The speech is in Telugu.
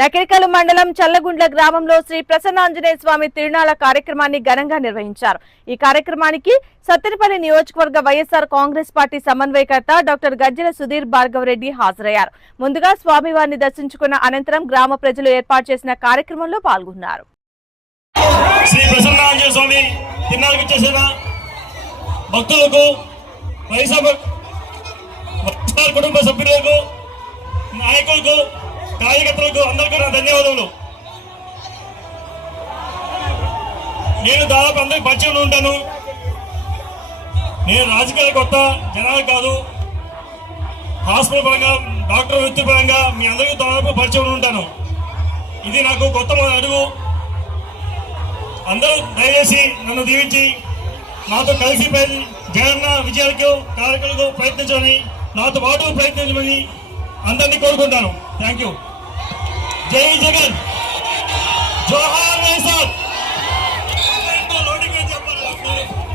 నకిరికల్ మండలం చల్లగుండ్ల గ్రామంలో శ్రీ ప్రసన్నాంజనేయ స్వామి తిరునాళ్ల కార్యక్రమాన్ని ఘనంగా నిర్వహించారు. ఈ కార్యక్రమానికి సత్తెనపల్లి నియోజకవర్గ వైఎస్ఆర్ కాంగ్రెస్ పార్టీ సమన్వయకర్త డాక్టర్ గజ్జల సుధీర్ భార్గవ రెడ్డి హాజరయ్యారు. ముందుగా స్వామివారిని దర్శించుకున్న అనంతరం గ్రామ ప్రజలు ఏర్పాటు చేసిన కార్యక్రమంలో పాల్గొన్నారు. శ్రీ ప్రసన్నాంజనేయ స్వామి తిరునాళ్లకు చేసిన భక్తులకు వైఎస్ఆర్ కుటుంబ సభ్యులకు నాయకులకు కార్యకర్తలకు అందరికీ నా ధన్యవాదాలు. నేను దాదాపు అందరికి పరిచయం ఉంటాను. నేను రాజకీయాల కొత్త జనాలు కాదు, హాస్పిటల్ పరంగా డాక్టర్ వృత్తి పరంగా మీ అందరికీ దాదాపు పరిచయం ఉంటాను. ఇది నాకు కొత్త అడుగు. అందరూ దయచేసి నన్ను దీవించి నాతో కలిసి జగన్న విజయాలకు కార్యక్రమాలకు ప్రయత్నించమని, నాతో పాటు ప్రయత్నించమని అందరినీ కోరుకుంటాను. Thank you. జై జగన్, జోహార్ వైఎస్ఆర్.